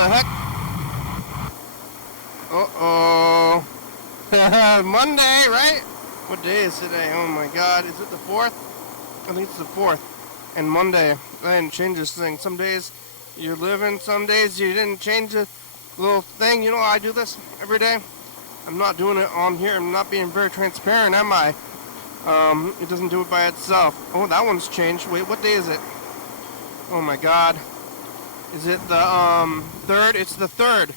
the heck? Uh-oh. Monday, right? What day is today? Oh my god. Is it the 4th? I think it's the 4th. And Monday. I didn't change this thing. Some days you're living, some days you didn't change the little thing. You know I do this every day? I'm not doing it on here. I'm not being very transparent, am I? It doesn't do it by itself. Oh, that one's changed. Wait, what day is it? Oh my god. Is it the 3rd? It's the 3rd.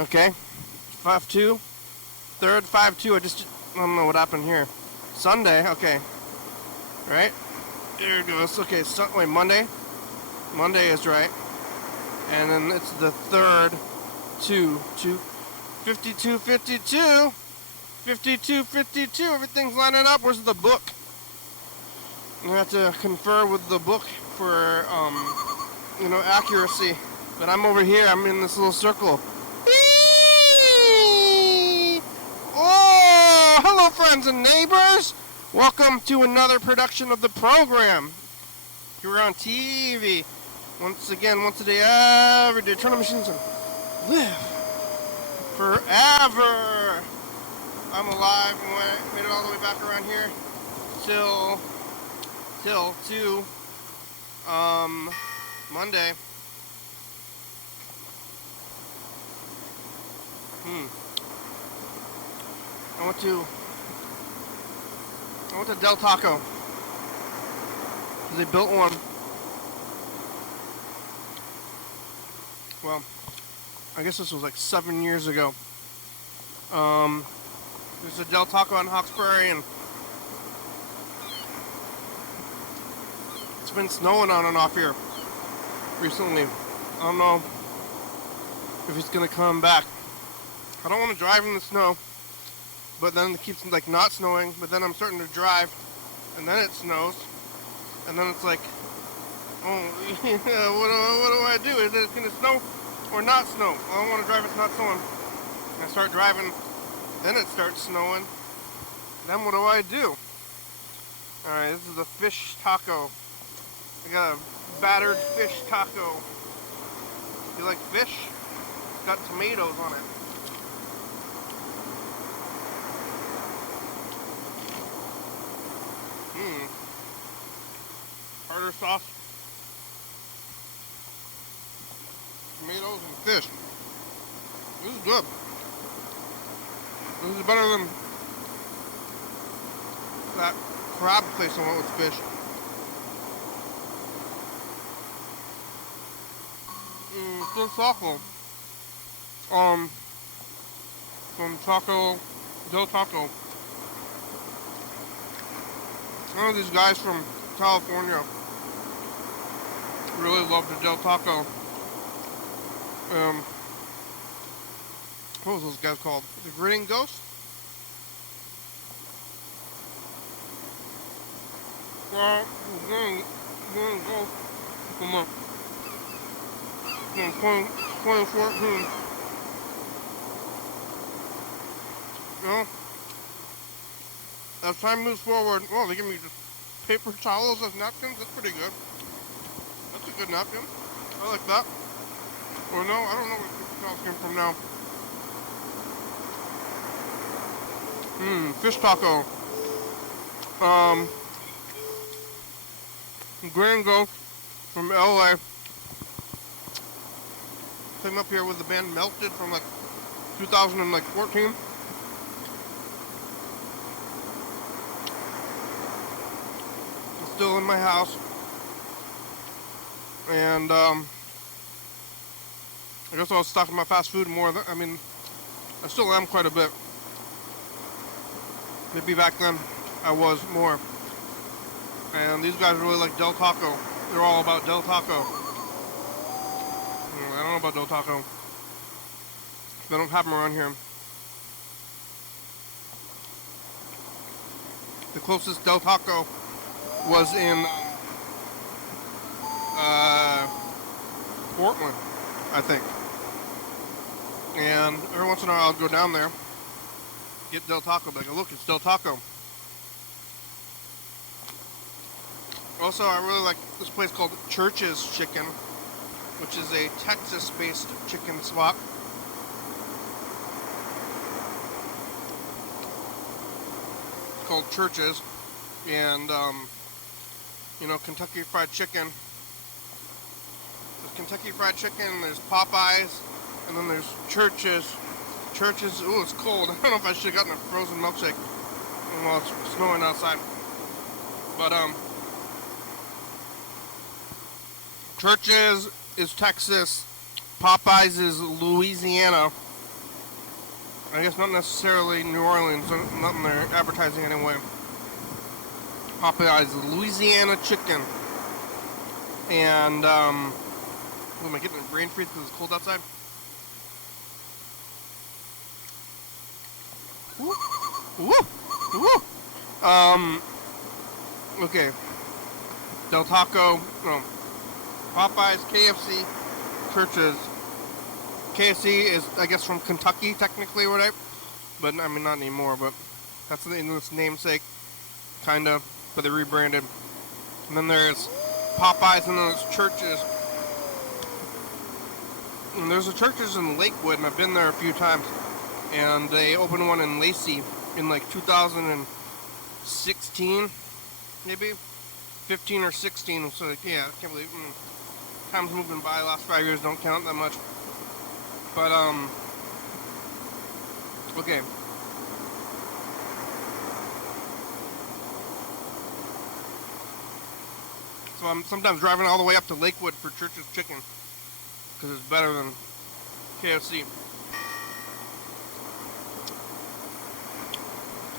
Okay. 5-2. 3rd, 5-2. I don't know what happened here. Sunday. Okay. Right? There it goes. Okay. Wait, Monday? Monday is right. And then it's the 3rd. 52, 52. 52, 52. Everything's lining up. Where's the book? I have to confer with the book for, accuracy. But I'm over here. I'm in this little circle. Oh, hello, friends and neighbors. Welcome to another production of the program. Here on TV. Once again, once a day, every day. Turn the machines on. Live forever. I'm alive and made it all the way back around here till to Monday. I went to Del Taco. They built one. Well, I guess this was like 7 years ago. There's a Del Taco in Hawkesbury, and it's been snowing on and off here recently. I don't know if it's gonna come back. I don't want to drive in the snow, but then it keeps like not snowing, but then I'm starting to drive, and then it snows, and then it's like, oh, what do I do? Is it gonna snow or not snow? I don't want to drive, it's not snowing. And I start driving, then it starts snowing. Then what do I do? Alright, this is a fish taco. I got a battered fish taco. You like fish? It's got tomatoes on it. Tartar sauce, tomatoes, and fish. This is good. This is better than that crab place I went with fish. Still taco. From Del Taco. One of these guys from California really loved the Del Taco. What was those guys called? The Grinning Ghost? Well, Grinning Ghost from 2014. You know, as time moves forward, well, they give me just paper towels as napkins. That's pretty good. That's a good napkin. I like that. Or no, I don't know where paper towels came from now. Fish taco. Grand Ghost from LA. Came up here with the band Melted from like 2014. It's still in my house. And I guess I was stocking my fast food more. I mean, I still am quite a bit. Maybe back then I was more. And these guys really like Del Taco. They're all about Del Taco. I don't know about Del Taco. They don't have them around here. The closest Del Taco was in Portland, I think. And every once in a while I'll go down there, get Del Taco, but I go, look, it's Del Taco. Also, I really like this place called Church's Chicken. which is a Texas-based chicken spot. It's called Church's, and Kentucky Fried Chicken. There's Kentucky Fried Chicken, there's Popeyes, and then there's Church's. Church's, ooh, it's cold. I don't know if I should have gotten a frozen milkshake while it's snowing outside. But, Church's is Texas, Popeyes is Louisiana. I guess not necessarily New Orleans, not in their advertising anyway. Popeyes is Louisiana chicken. And, am I getting a brain freeze because it's cold outside? Woo! Woo! Woo! Okay. Del Taco, no. Popeyes, KFC, Church's. KFC is, I guess, from Kentucky, technically, right? But, I mean, not anymore, but that's the English namesake, kind of, but they rebranded. And then there's Popeyes, and then there's Church's. And there's a Church's in Lakewood, and I've been there a few times. And they opened one in Lacey in, like, 2016, maybe? 15 or 16, so, yeah, I can't believe it. Time's moving by, last 5 years don't count that much. But, okay. So I'm sometimes driving all the way up to Lakewood for Church's Chicken, because it's better than KFC.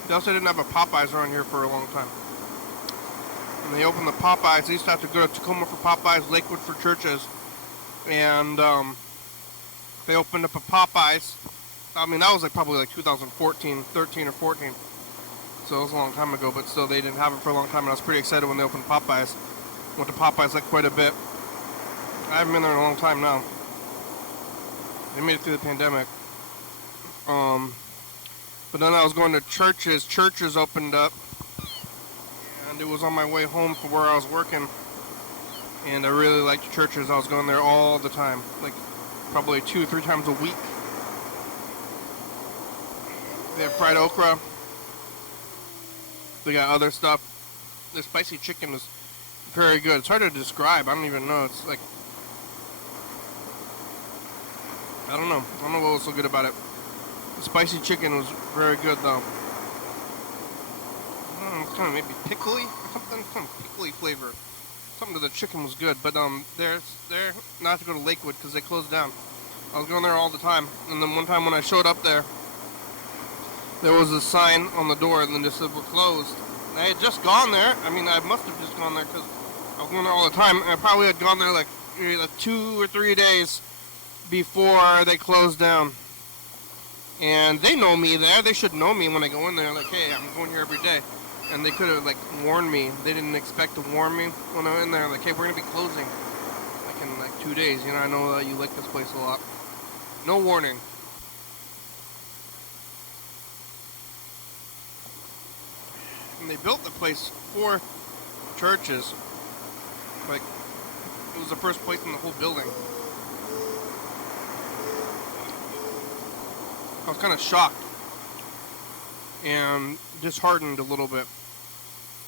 They also didn't have a Popeyes around here for a long time. When they opened the Popeyes, they used to have to go to Tacoma for Popeyes, Lakewood for Church's, and, they opened up a Popeyes. I mean, that was probably 2014, 13 or 14. So it was a long time ago, but still they didn't have it for a long time, and I was pretty excited when they opened Popeyes. Went to Popeyes quite a bit. I haven't been there in a long time now. They made it through the pandemic. But then I was going to Church's. Church's opened up, and it was on my way home from where I was working. And I really liked Church's. I was going there all the time, probably 2 or 3 times a week. They have fried okra. They got other stuff. The spicy chicken is very good. It's hard to describe. I don't even know. It's like, I don't know what was so good about it. The spicy chicken was very good though. I don't know, it's kind of maybe pickly or something. Kind of pickly flavor. Something to the chicken was good, but they're not to go to Lakewood because they closed down. I was going there all the time, and then one time when I showed up there was a sign on the door, and then it said we're closed. And I had just gone there. I mean, I must have just gone there because I was going there all the time. And I probably had gone there like 2 or 3 days before they closed down. And they know me there. They should know me when I go in there. Like, hey, I'm going here every day. And they could have, warned me. They didn't expect to warn me when I went in there. Like, hey, we're going to be closing, in, 2 days. You know, I know that you like this place a lot. No warning. And they built the place for Church's. It was the first place in the whole building. I was kind of shocked. And disheartened a little bit.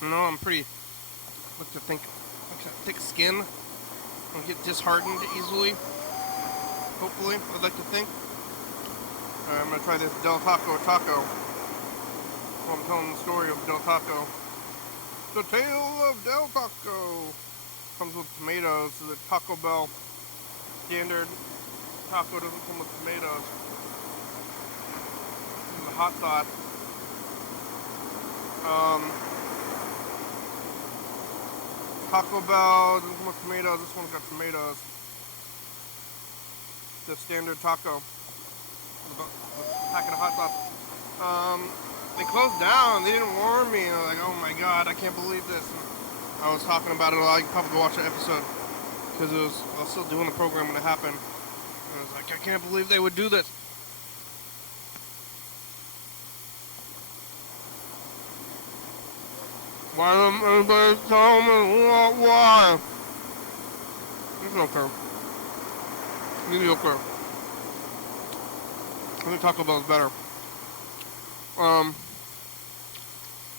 I'm pretty, thick skin. I don't get disheartened easily. Hopefully, I'd like to think. Alright, I'm going to try this Del Taco taco. While I'm telling the story of Del Taco. The tale of Del Taco. Comes with tomatoes. The Taco Bell standard taco doesn't come with tomatoes. This is a hot sauce. Taco Bell doesn't come with tomatoes. This one's got tomatoes. The standard taco. The packet of hot sauce. They closed down. They didn't warn me. I was like, oh my god, I can't believe this. And I was talking about it a lot. You can probably go watch the episode because I was still doing the program when it happened. And I was like, I can't believe they would do this. Why don't anybody tell me why? It's okay. Mediocre. I think Taco Bell is better.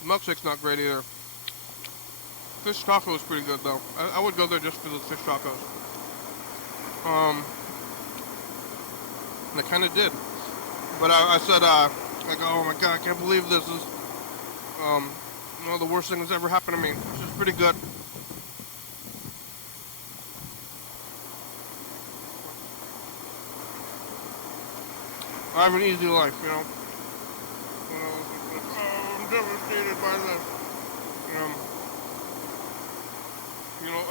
Milkshake's not great either. Fish taco is pretty good though. I would go there just for the fish tacos. And I kind of did. But I said, like, oh my god, I can't believe this is, the worst thing that's ever happened to me. It's just pretty good. I have an easy life, you know. I'm devastated by this.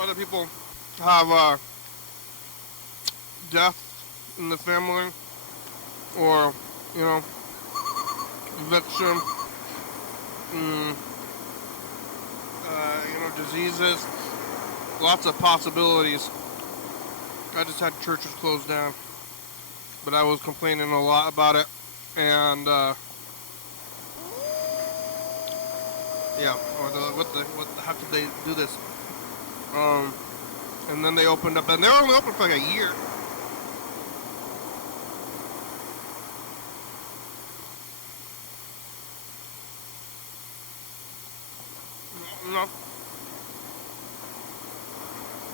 Other people have death in the family, or eviction, diseases, lots of possibilities. I just had churches closed down, but I was complaining a lot about it, and how could they do this? And then they opened up, and they were only open for like a year.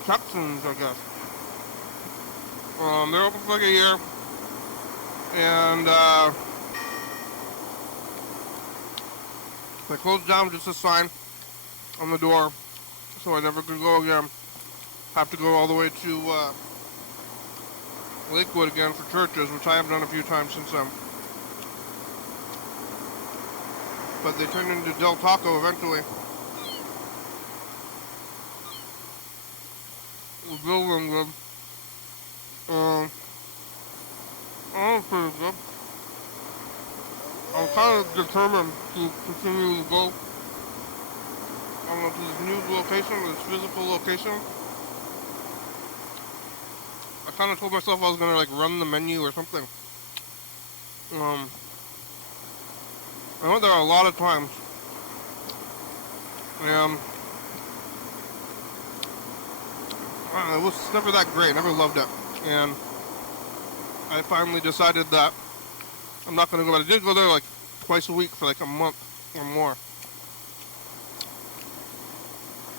Texans, I guess. They're open for like a year, and they closed down just a sign on the door, so I never could go again. Have to go all the way to Lakewood again for churches, which I have done a few times since then. But they turned into Del Taco eventually. The building good. Oh, pretty good. I'm kind of determined to continue to go to this new location, this physical location. I kind of told myself I was gonna like run the menu or something. I went there a lot of times, and it was never that great. Never loved it, and I finally decided that I'm not gonna go. But I did go there like twice a week for like a month or more,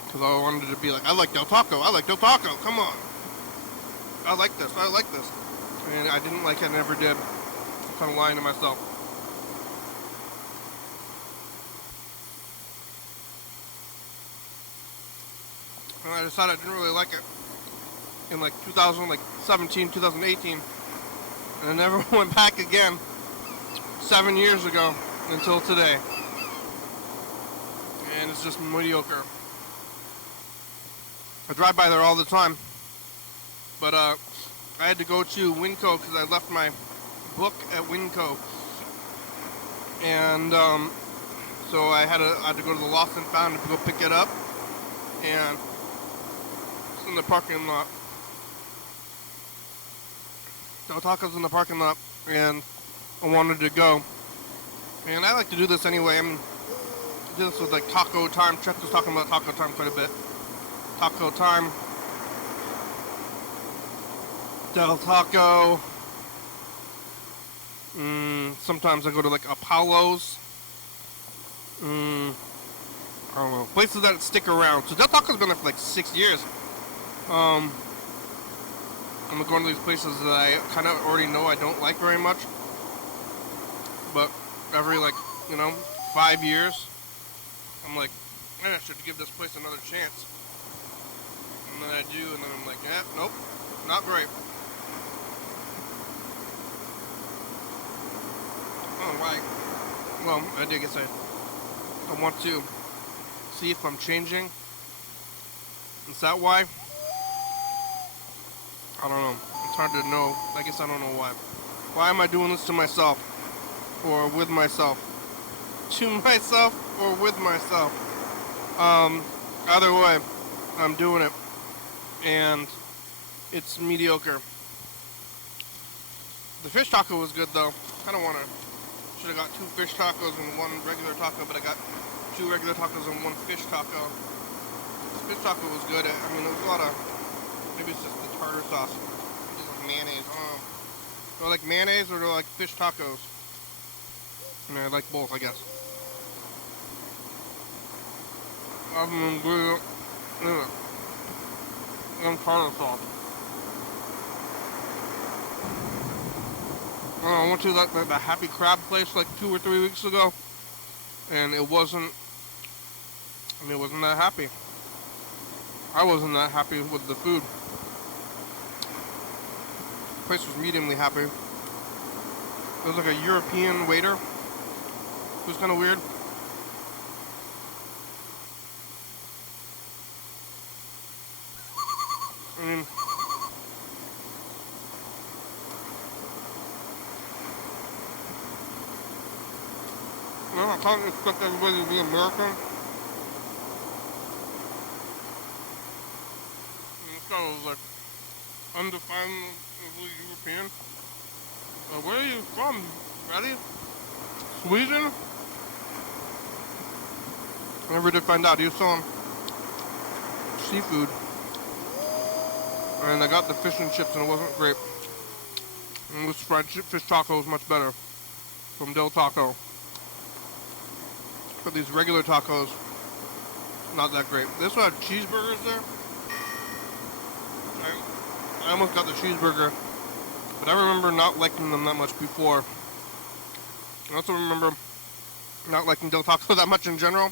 because I wanted to be like, I like Del Taco. I like Del Taco. Come on. I like this. I like this. And I didn't like it. I never did. I'm kind of lying to myself. And I decided I didn't really like it in like 2017, 2018. And I never went back again 7 years ago until today. And it's just mediocre. I drive by there all the time. But I had to go to Winco because I left my book at Winco. And so I had to go to the Lost and Found to go pick it up. And it's in the parking lot. Del Taco's in the parking lot, and I wanted to go. And I like to do this anyway. I do this with like Taco Time. Chuck was talking about Taco Time quite a bit. Taco Time. Del Taco. Sometimes I go to like Apollo's. I don't know. Places that stick around. So Del Taco's been there for like 6 years. I'm going to these places that I kind of already know I don't like very much. But every 5 years, I'm like, man, I should give this place another chance. And then I do, and then I'm like, nope, not great. Oh, why? Well, I guess I want to see if I'm changing. Is that why? I don't know. It's hard to know. I guess I don't know why. Why am I doing this to myself? Or with myself? To myself or with myself? Either way, I'm doing it. And it's mediocre. The fish taco was good though. Should have got 2 fish tacos and 1 regular taco, but I got 2 regular tacos and 1 fish taco. The fish taco was good. It was a lot of, maybe it's just the tartar sauce. It doesn't mayonnaise. Do I like mayonnaise or do I like fish tacos? I mean, I like both, I guess. I'm gonna do it. And tartar sauce. I went to the Happy Crab place like 2 or 3 weeks ago, and it wasn't that happy. I wasn't that happy with the food. The place was mediumly happy. There was like a European waiter. It was kind of weird. I mean, I can't expect everybody to be American. And this guy was like undefinably European. Where are you from, Ready? Sweden? I never did find out. He was selling seafood. And I got the fish and chips and it wasn't great. And this fried fish taco was much better from Del Taco. But these regular tacos, not that great. They also had cheeseburgers there. I almost got the cheeseburger, but I remember not liking them that much before. I also remember not liking Del Taco that much in general.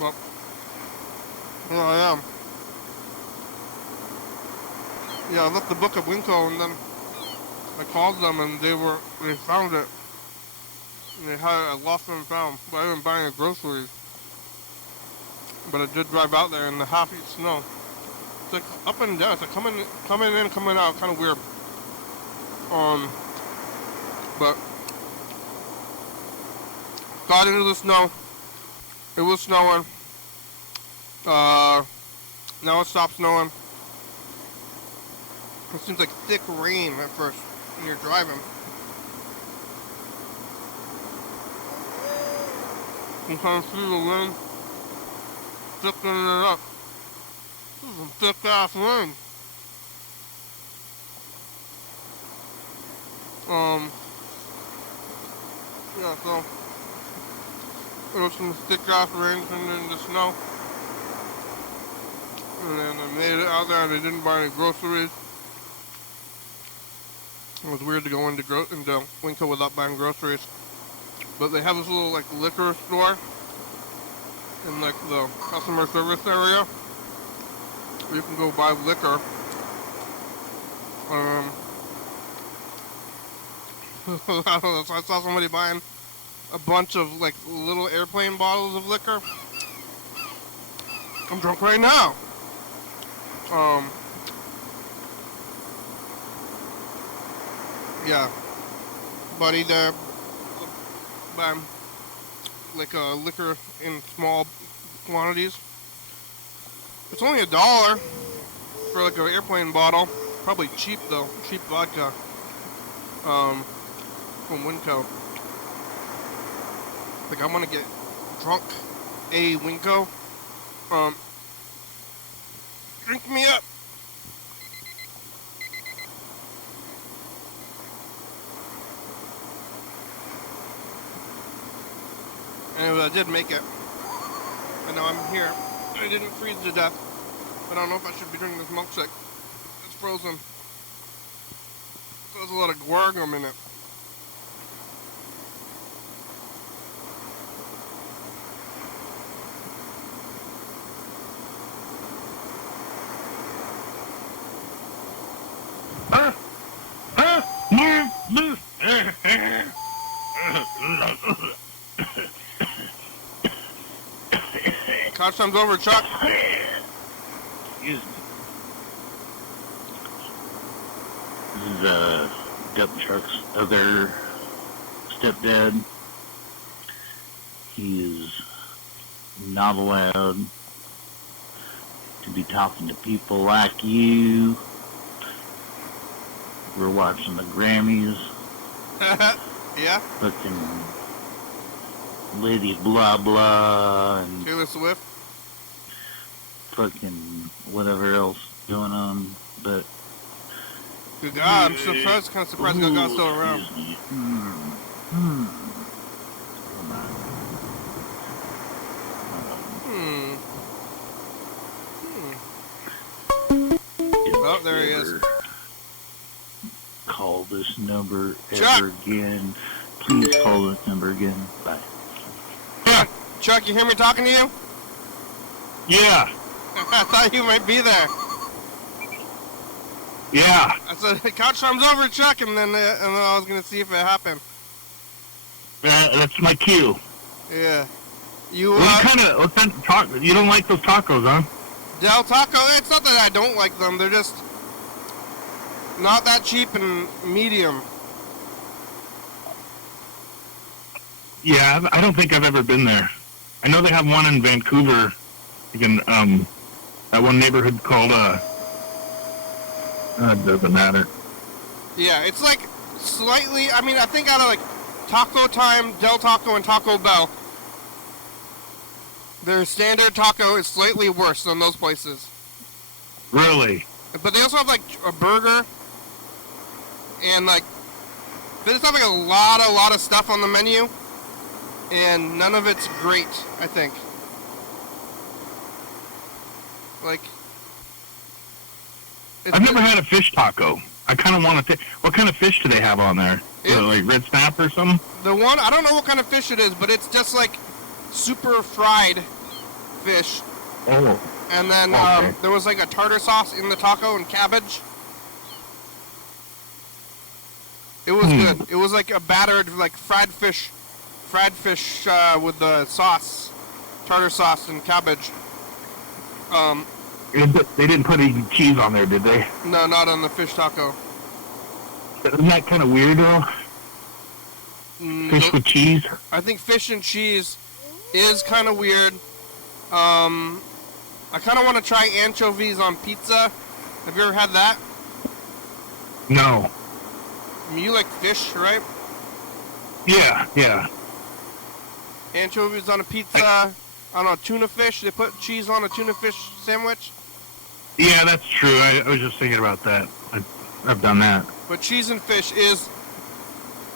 Well, here I am. Yeah, I left the book at Winco and then I called them and they found it. And they had it lost and found. But I didn't buy any groceries. But I did drive out there in the half-feet snow. It's like up and down. It's like coming in, coming out. Kind of weird. But got into the snow. It was snowing. Now it stopped snowing. It seems like thick rain at first when you're driving. You can see the wind thickening it up. This is some thick ass rain. Yeah, so there was some thick ass rain turned into snow. And then I made it out there and I didn't buy any groceries. It was weird to go into Winco without buying groceries. But they have this little like liquor store in like the customer service area where you can go buy liquor. I don't know, so I saw somebody buying a bunch of like little airplane bottles of liquor. I'm drunk right now. Yeah, buddy there buying like liquor in small quantities. It's only $1 for like an airplane bottle. Probably cheap though, cheap vodka. From Winco. Like I want to get drunk. Winco. Drink me up. Anyway, I did make it. And now I'm here. I didn't freeze to death. I don't know if I should be drinking this milkshake. It's frozen. There's a lot of guargum in it. Couch time's over, Chuck. Excuse me. This is Got the Truck's other stepdad. He is not allowed to be talking to people like you. We're watching the Grammys. Yeah? Fucking Lady Blah Blah and Taylor Swift. fucking whatever else going on, but... Good God, I'm surprised, kind of surprised Good God's still around. Oh, there he is. Call this number Chuck! ever again. Please call this number again. Bye. Chuck, you hear me talking to you? Yeah. I thought you might be there. Yeah. I said, couch time's over, Chuck, and then I was gonna see if it happened. That's my cue. Yeah. You don't like those tacos, huh? Del Taco, it's not that I don't like them, they're just not that cheap and medium. Yeah, I don't think I've ever been there. I know they have one in Vancouver, in that one neighborhood called it doesn't matter. Yeah, it's like slightly, I mean, I think out of like Taco Time, Del Taco, and Taco Bell, their standard taco is slightly worse than those places. Really? But they also have like a burger, and like, they just have like a lot of stuff on the menu, and none of it's great, I think. Like, I've never had a fish taco. I kind of want to. What kind of fish do they have on there? Like red snap or something? The one, I don't know what kind of fish it is, but it's just like super fried fish. Oh. And then Okay. there was like a tartar sauce in the taco and cabbage. It was good. It was like a battered, like fried fish with the sauce, tartar sauce and cabbage. They didn't put any cheese on there, did they? No, not on the fish taco. Isn't that kind of weird, though? Fish with cheese? I think fish and cheese is kind of weird. I kind of want to try anchovies on pizza. Have you ever had that? No. I mean, you like fish, right? Yeah. Anchovies on a pizza. I don't know, tuna fish. They put cheese on a tuna fish sandwich. Yeah, that's true. I was just thinking about that. I've done that. But cheese and fish is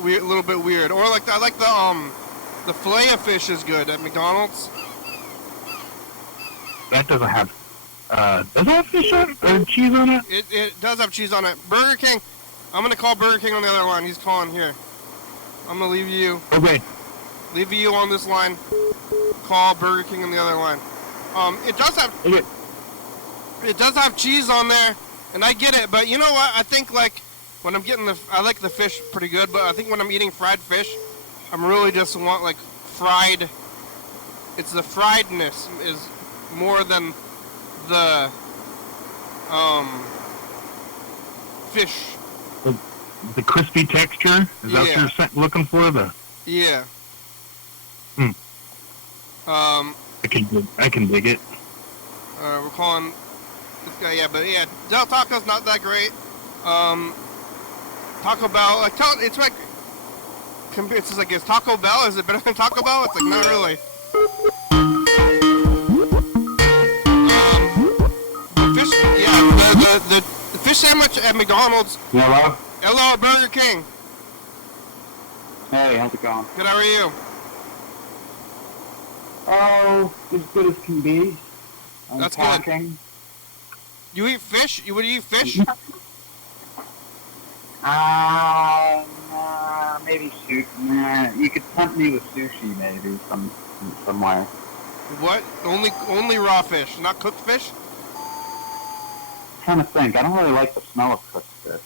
weird, a little bit weird. Or like I like the fillet of fish is good at McDonald's. That doesn't have. Does it have fish on it or cheese on it? It does have cheese on it. Burger King. I'm gonna call Burger King on the other line. He's calling here. I'm gonna leave you. Okay. Leave you on this line. Call Burger King on the other line. It does have. Okay. It does have cheese on there, and I get it. But you know what? I think like when I'm getting I like the fish pretty good. But I think when I'm eating fried fish, I'm really just want like fried. It's the friedness is more than the fish. The crispy texture? Is that what you're looking for? Yeah. I can dig it. We're calling this guy. Yeah, but yeah, Del Taco's not that great. Taco Bell. It's like it's like, is Taco Bell? Is it better than Taco Bell? It's like not really. Fish. Yeah, the fish sandwich at McDonald's. Hello? Hello, Burger King. Hey, how's it going? Good, how are you? Oh, as good as can be. I'm That's packing. good. You eat fish? Would you eat fish? Maybe sushi. Nah, you could tempt me with sushi, maybe somewhere. What? Only raw fish, not cooked fish? I'm trying to think. I don't really like the smell of cooked fish.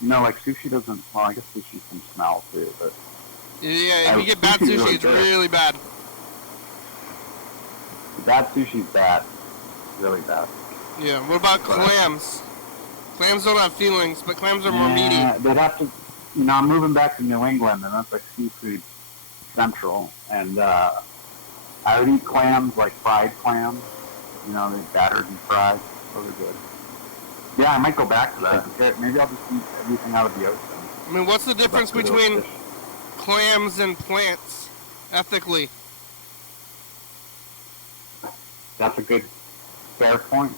You know, like sushi doesn't. Well, I guess sushi can smell too, but. Yeah, if you get bad sushi, it's really bad. Bad sushi's bad. Really bad. Yeah, what about clams? Clams don't have feelings, but clams are more meaty. They'd have to, I'm moving back to New England, and that's like seafood central. And I would eat clams, like fried clams. They're battered and fried. Those are good. Yeah, I might go back to that. Maybe I'll just eat everything out of the ocean. I mean, what's the difference between clams and plants, ethically? That's a good fair point.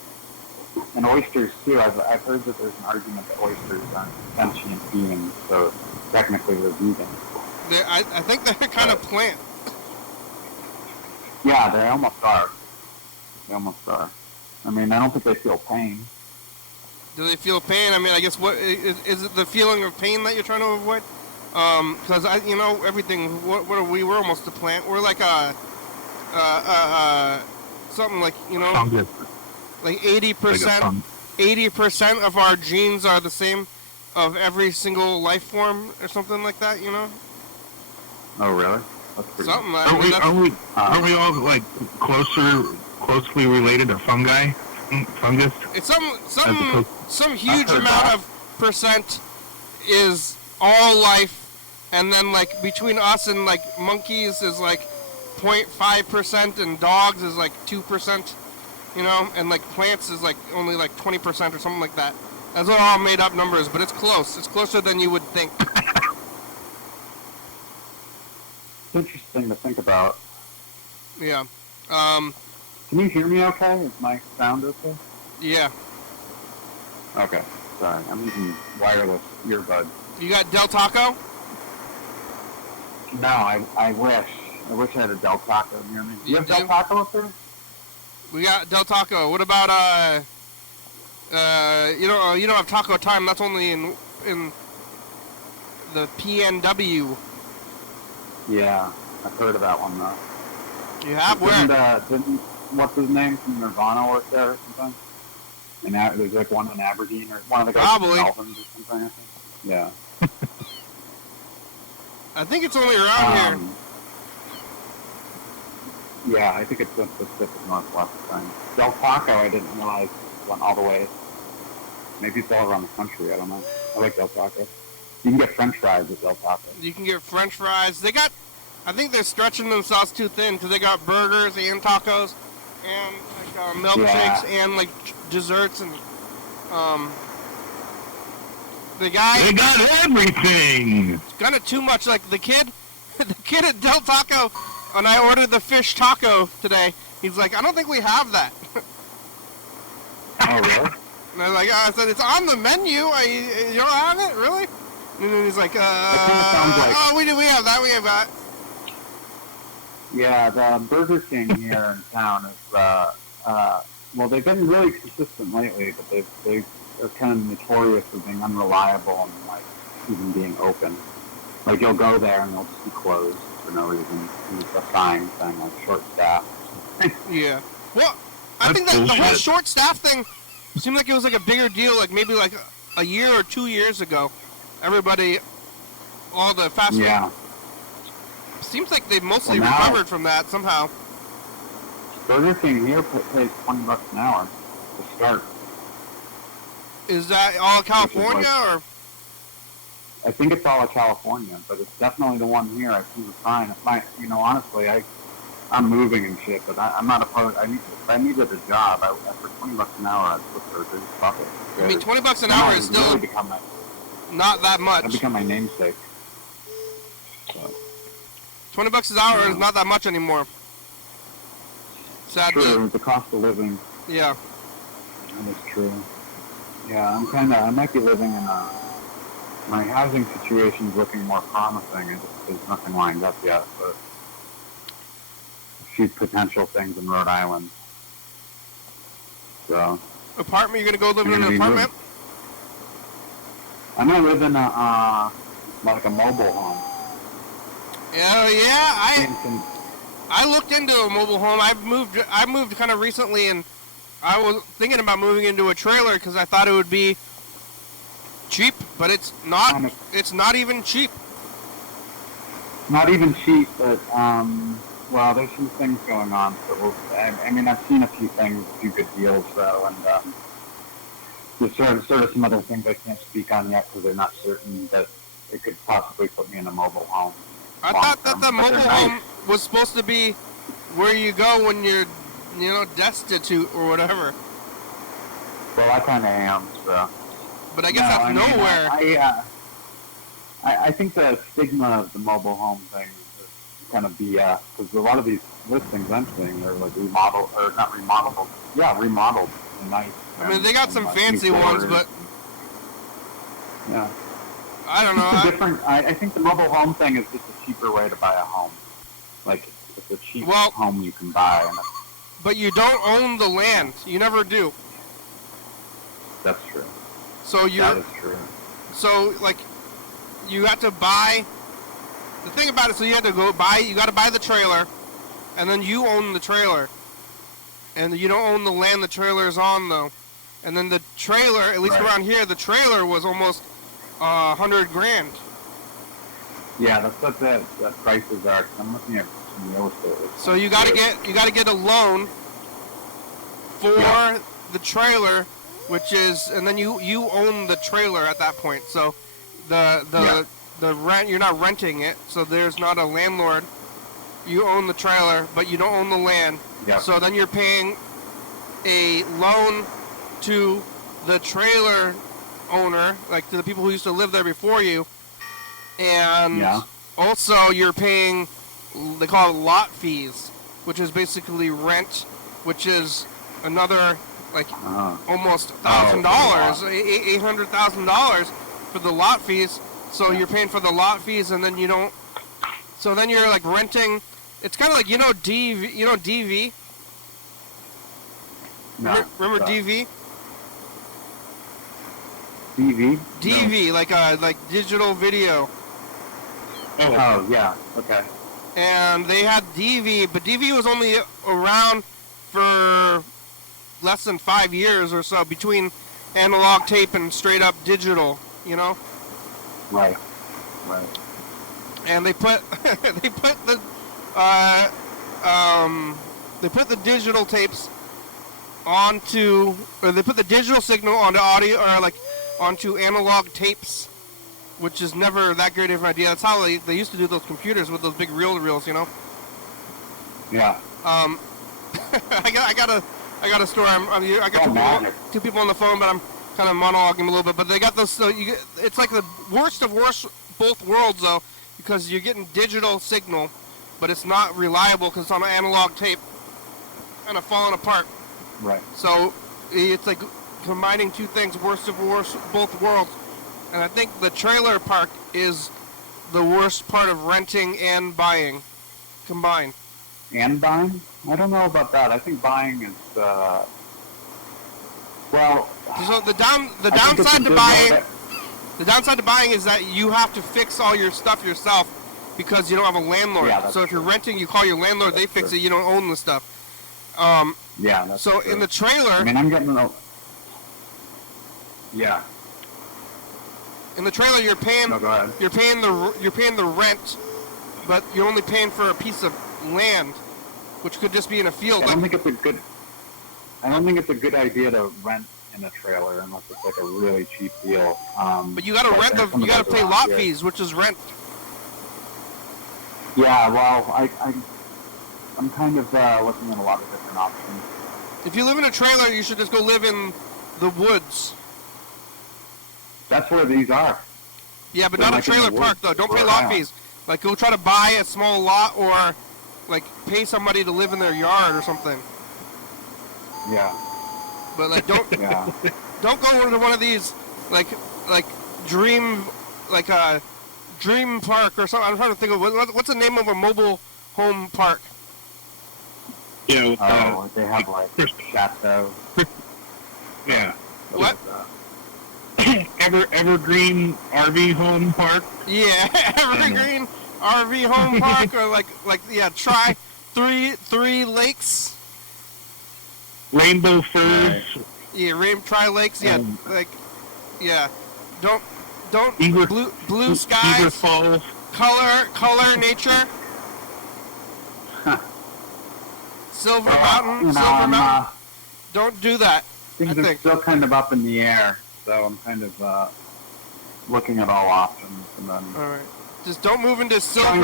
And oysters too. I've heard that there's an argument that oysters aren't sentient beings, so technically they're vegan. I think they're kind of plant. Yeah, they almost are. They almost are. I mean, I don't think they feel pain. Do they feel pain? I mean, I guess what is it the feeling of pain that you're trying to avoid? Because everything. What are we? We're almost a plant. We're like something like Fungus. like 80%. 80% of our genes are the same of every single life form, or something like that. Oh, really? That's pretty Something like Aren't we all like closely related to fungi? Fungus? It's some huge amount of percent is all life, and then like between us and like monkeys is like 0.5%, and dogs is like 2%, and like plants is like only like 20% or something like that. Those are all made up numbers, but it's close. It's closer than you would think. It's interesting to think about. Yeah. Can you hear me okay? Is my sound okay? Yeah. Okay. Sorry, I'm using wireless earbuds. You got Del Taco? No, I wish. I wish I had a Del Taco near me. Do you have do? Del Taco up there? We got Del Taco. What about you don't have Taco Time. That's only in the PNW. Yeah, I've heard of that one though. You have where? Didn't what's his name from Nirvana work there or something? And there's like one in Aberdeen or one of the guys Probably. from Dolphins or something. I think. Yeah. I think it's only around here. Yeah, I think it's the Pacific Northwest thing. Del Taco, I didn't realize went all the way. Maybe it's all around the country. I don't know. I like Del Taco. You can get French fries at Del Taco. You can get French fries. I think they're stretching themselves too thin because they got burgers and tacos and like milkshakes and like desserts and they got everything. It's kind of too much. Like the kid at Del Taco, when I ordered the fish taco today, he's like, I don't think we have that. Oh really? And I said, it's on the menu. You don't have it, really? And then he's like, oh, we have that. We have that. Yeah, the Burger King here in town is, well, they've been really consistent lately, but they're kind of notorious for being unreliable and, like, even being open. Like, you'll go there and they'll just be closed for no reason. It's a sign saying, like, short staff. Yeah. Well, I think that the whole short staff thing seemed like it was like a bigger deal, like maybe like a year or 2 years ago. Everybody, all the fast food. Yeah. Seems like they've mostly recovered from that somehow. Burger King here pays $20 an hour to start. Is that all California or? I think it's all of California, but it's definitely the one here. I see the sign. Honestly, I'm moving and shit, but I'm not opposed. If I needed a job, for $20 an hour, I'd look for a good bucket. I mean, $20 an hour is still really not that much. I've become my namesake. So. $20 an hour is not that much anymore. Sadly. True, the cost of living. Yeah. That is true. Yeah, I might be living in my housing situation is looking more promising. There's nothing lined up yet, but a few potential things in Rhode Island. So. Apartment? You're gonna go live in an apartment? I'm gonna live in like a mobile home. Yeah. I looked into a mobile home. I moved kind of recently, and I was thinking about moving into a trailer because I thought it would be cheap, but it's not. It's not even cheap. Not even cheap, but well, there's some things going on. So I've seen a few things, a few good deals though, and there's sort of some other things I can't speak on yet because they're not certain that it could possibly put me in a mobile home. I thought that the mobile home was supposed to be where you go when you're, destitute or whatever. Well, I kind of am, so. But I guess that's nowhere. I think the stigma of the mobile home thing is kind of BS because a lot of these listings I'm seeing are like remodeled or not remodeled. Yeah, remodeled and nice. I mean, they got some fancy ones, but yeah, I don't know. it's a different. I think the mobile home thing is just a cheaper way to buy a home. Like it's a cheap home you can buy. And but you don't own the land. You never do. that's true. So That is true. So like, you have to buy. The thing about it, so you have to go buy. You got to buy the trailer, and then you own the trailer, and you don't own the land the trailer is on though. And then the trailer, at least around here, the trailer was almost $100,000. Yeah, that's what the prices are. I'm looking at some real estate. So you got to get a loan for the trailer, which is, and then you own the trailer at that point. So the rent, you're not renting it, so there's not a landlord. You own the trailer, but you don't own the land. Yeah. So then you're paying a loan to the trailer owner, like to the people who used to live there before you, and also you're paying, they call it lot fees, which is basically rent, which is another like almost $1,000, $800,000 for the lot fees. So you're paying for the lot fees, and then you don't. So then you're like renting. It's kind of like DV. You know DV. No, remember DV? DV? DV, no. like digital video. Oh yeah, okay. And they had DV, but DV was only around for less than 5 years or so, between analog tape and straight up digital, you know? Right. And they put they put the digital tapes onto, or they put the digital signal onto audio, or like onto analog tapes, which is never that great of an idea. That's how they used to do those computers with those big reel-to-reels, you know? Yeah. I got a story. I got two people on the phone, but I'm kind of monologuing a little bit. But they got those. So it's like the worst of both worlds, though, because you're getting digital signal, but it's not reliable because it's on an analog tape, kind of falling apart. Right. So it's like combining two things, worst of both worlds. And I think the trailer park is the worst part of renting and buying combined. And buying? I don't know about that. I think buying is, well... So the downside to buying is that you have to fix all your stuff yourself because you don't have a landlord. Yeah, so if you're renting, you call your landlord, they fix it, you don't own the stuff. Yeah, that's so true. In the trailer... I mean, I'm getting Yeah. In the trailer, you're paying... No, go ahead. You're paying the rent, but you're only paying for a piece of land, which could just be in a field. I don't think it's a good idea to rent in a trailer unless it's like a really cheap deal. But you got to you got to pay lot fees, which is rent. Yeah, well, I'm kind of looking at a lot of different options. If you live in a trailer, you should just go live in the woods. That's where these are. Yeah, but not a trailer park though. Don't pay lot fees. Like go try to buy a small lot, or like pay somebody to live in their yard or something. Yeah. But like don't don't go into one of these like dream park or something. I'm trying to think of what's the name of a mobile home park. Yeah. They have like Chateau. Yeah. What? Evergreen RV Home Park. Yeah, Evergreen RV Home Park, or try three lakes. Rainbow Firs. Yeah, try lakes. Yeah, Don't blue skies. Beaver Falls. Color nature. Silver Mountain. Don't do that. Things are still kind of up in the air, so I'm kind of looking at all options, and then. All right. Just don't move into Silver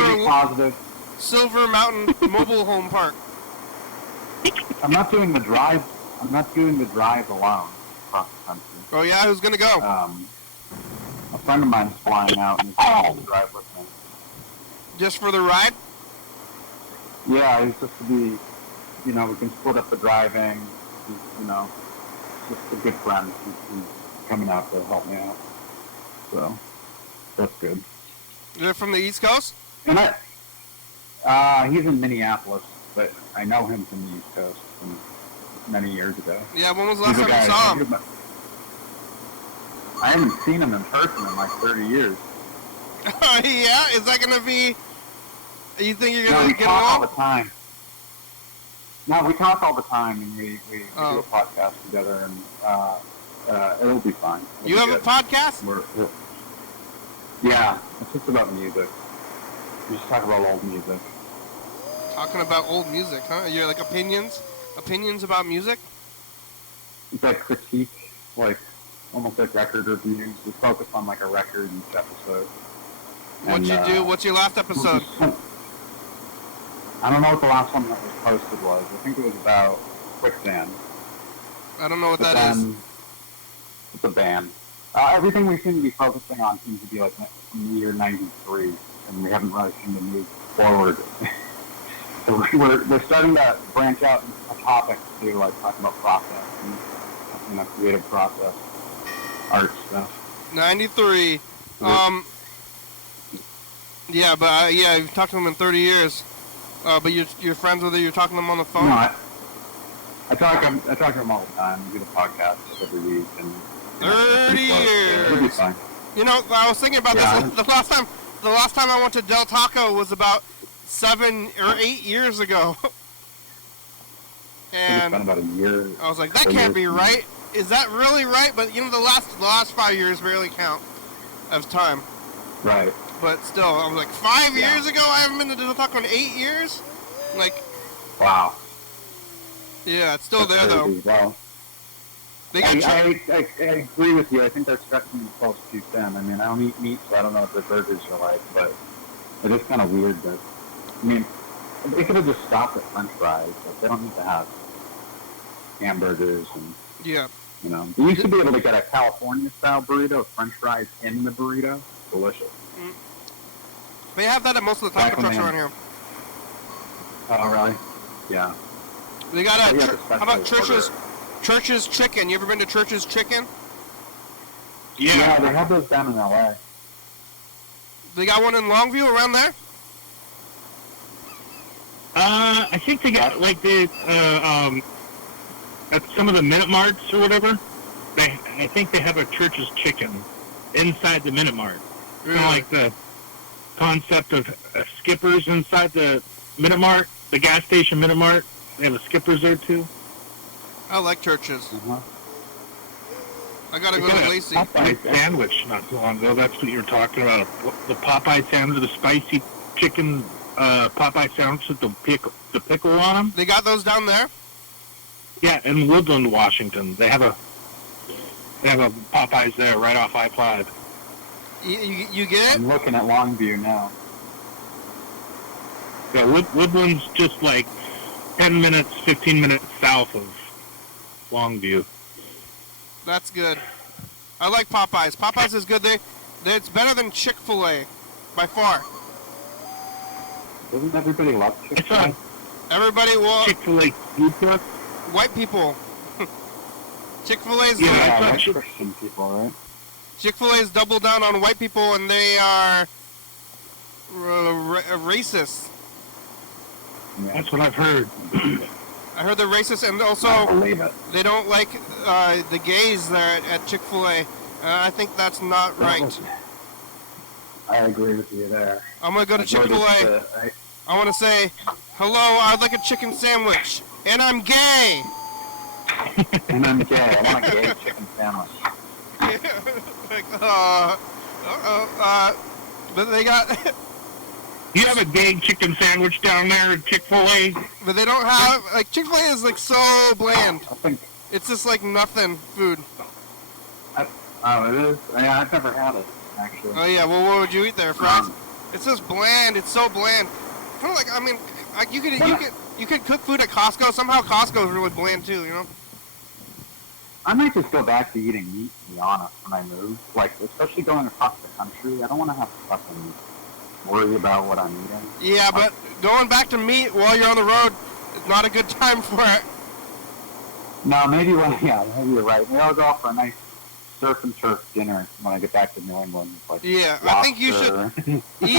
Mountain Mobile Home Park. I'm not doing the drive. Alone across the country. Oh yeah, who's gonna go? A friend of mine's flying out and he's going to drive with me. Just for the ride? Yeah, he's just to be, we can split up the driving. He's, just a good friend. He's coming out to help me out. So, that's good. They're from the East Coast? And he's in Minneapolis, but I know him from the East Coast from many years ago. Yeah, when was the last time you saw him? I haven't seen him in person in like 30 years. Yeah? Is that going to be... You think you're going to get along? along? We talk all the time. No, we talk all the time, and we do a podcast together, and it'll be fine. You have a podcast? Yeah, it's just about music. We just talk about old music. Talking about old music, huh? You're like opinions? Opinions about music? It's like critique, like almost like record reviews. We focus on like a record each episode. What'd you do? What's your last episode? I don't know what the last one that was posted was. I think it was about Quicksand. I don't know what that is. It's a band. Everything we seem to be focusing on seems to be like from the year '93, and we haven't really seemed to move forward. So we're starting to branch out a topic to like talk about process and creative process, art stuff. 93. Yeah, but you've talked to them in 30 years. But you're friends with her. You're talking to them on the phone. No, I talk to him all the time. We do the podcast every week, and 30 years. It'll be fine. I was thinking about this. The last time I went to Del Taco was about 7 or 8 years ago. And it's been about a year. I was like, that can't be right. Is that really right? But the last 5 years barely count as time. Right. But still, I was like, 5 years ago, I haven't been to Del Taco in 8 years? Like, wow. Yeah, it's still there, though. Well, I agree with you. I think they're stretching themselves too thin. I mean, I don't eat meat, so I don't know what their burgers are like, but it is kind of weird that, they could have just stopped at French fries. Like, they don't need to have hamburgers and, yeah. You used to be able to get a California-style burrito with French fries in the burrito. Delicious. Mm. They have that at most of the taco trucks around here. Oh, really? Yeah. They got how about Church's Chicken? You ever been to Church's Chicken? Yeah, they have those down in L.A. They got one in Longview around there? I think they got, at some of the Minute Marts or whatever, I think they have a Church's Chicken inside the Minute Mart. Really? Kind of like the concept of Skippers inside the Minute Mart, the gas station Minute Mart. They have a Skippers there, too. I like Church's. Uh-huh. I gotta go to Lacey. Popeye sandwich not too long ago. That's what you were talking about. The Popeye sandwich, the spicy chicken Popeye sandwich with the pickle on them. They got those down there? Yeah, in Woodland, Washington. They have a Popeyes there right off I-5. You get it? I'm looking at Longview now. Yeah, Woodland's just like 10 minutes, 15 minutes south of Longview. That's good. I like Popeyes. Popeyes is good. It's better than Chick-fil-A, by far. Doesn't everybody love Chick-fil-A? Everybody, Chick-fil-A pizza? White people. Chick-fil-A's white Christian people, right? Chick-fil-A's double down on white people, and they are racist. Yeah. That's what I've heard. I heard they're racist, and also I believe it. they don't like the gays there at Chick-fil-A. I think that's not right. I agree with you there. I'm going to go to Chick-fil-A. I want to say, hello, I'd like a chicken sandwich. And I'm gay. And I'm gay. I want a gay chicken sandwich. But they got... You have a gay chicken sandwich down there at Chick-fil-A? But they don't have... Chick-fil-A is, so bland. I think... It's just, nothing food. It is? Yeah, I've never had it, actually. Oh, yeah. Well, what would you eat there, fries? It's just bland. It's so bland. Kind of you could cook food at Costco. Somehow Costco is really bland, too, I might just go back to eating meat, to be honest, when I move. Especially going across the country. I don't want to have stuff in meat. worry about what I'm eating. Yeah, but going back to meat while you're on the road is not a good time for it. No, maybe maybe you're right. Maybe I'll go out for a nice surf and turf dinner when I get back to New England. Like Yeah, lobster. I think you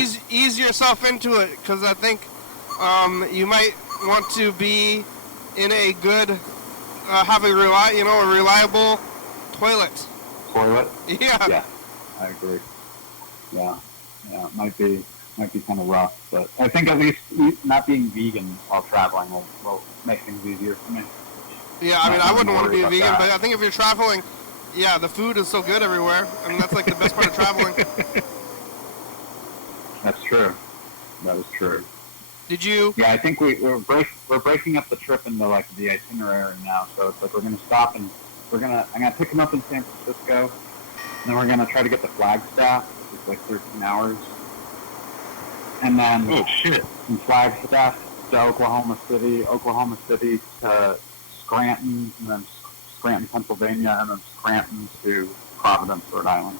should ease yourself into it, because I think you might want to be in a good, have a reliable toilet. Toilet? Yeah. Yeah, I agree. Yeah, it might be kind of rough, but I think at least not being vegan while traveling will make things easier for me. Yeah, I mean, I wouldn't want to be a vegan, that. but I think if you're traveling, yeah, the food is so good everywhere. I mean, that's like the best part of traveling. That's true. That is true. Did you? Yeah, I think we're breaking up the trip into like the itinerary now. So it's like we're gonna stop and I'm gonna pick him up in San Francisco, and then we're gonna try to get to Flagstaff, which is like 13 hours, and then from Flagstaff to Oklahoma City to Scranton, and then Scranton, Pennsylvania, and then Scranton to Providence, Rhode Island.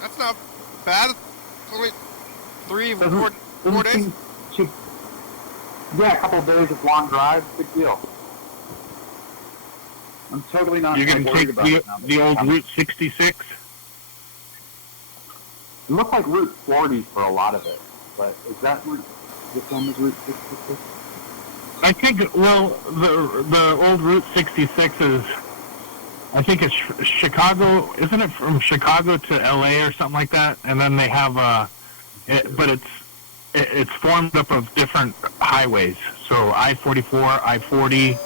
That's not bad. It's only 4 days. Yeah, a couple of days of long drive, big deal. I'm totally not You're going to worried take about it now. the old Route 66? It looked like Route 40 for a lot of it, but is that which one is Route 66? I think, well, the old Route 66 is, I think it's Chicago, isn't it from Chicago to LA or something like that? And then they have but it's formed up of different highways. So I-44, I-40,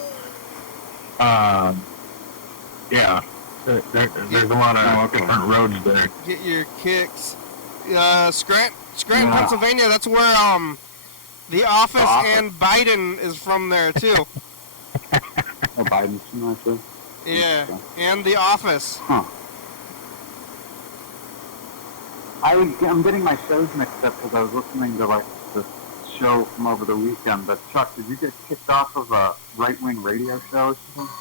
yeah, there's a lot of different roads there. Get your kicks. Scranton, Yeah. Pennsylvania, that's where the office and Biden is from there, too. Oh, Biden's from there, too? Yeah, and The Office. Huh. I'm getting my shows mixed up because I was listening to like the show from over the weekend. But Chuck, did you get kicked off of a right-wing radio show or something?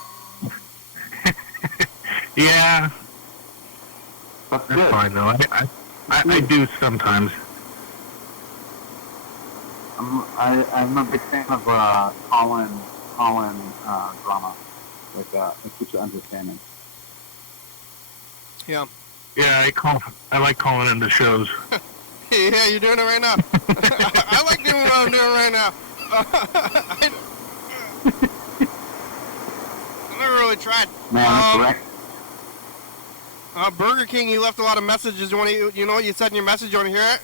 Yeah, That's that's good. fine though. I do sometimes. I'm a big fan of call-in drama like that. It keeps you understanding. Yeah. Yeah, I like calling into shows. Yeah, you're doing it right now. I like doing what I'm doing right now. I never really tried. Man, correct. Burger King, you left a lot of messages. You know what you said in your message? You want to hear it?